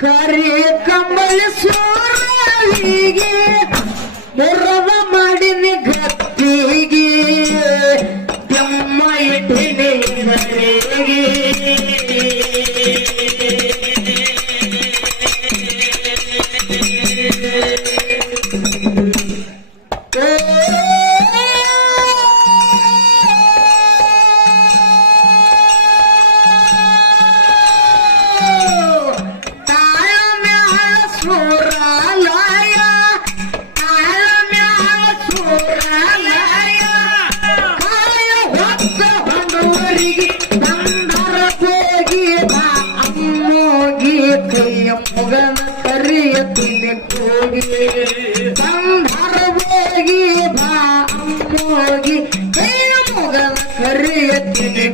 ಕರಿ ಕಮಲ ಸೂರಳಿಗೆ ಮುರವ ಮಾಡಿನಿ ಗತ್ತಿಗೆ ಕೆಮ್ಮ ಇಟ್ಟಿನಿ ನರೆಗೆ ಮುಗನ ಕರಿಯ ತಿನ್ನಿ ಹೋಗಿ ಸಂಧಾರ ಹೋಗಿ ಬಾ ಅಮ್ಮೋಗಿ ಮುಗನ ಕರಿಯ ತಿನ್ನಿ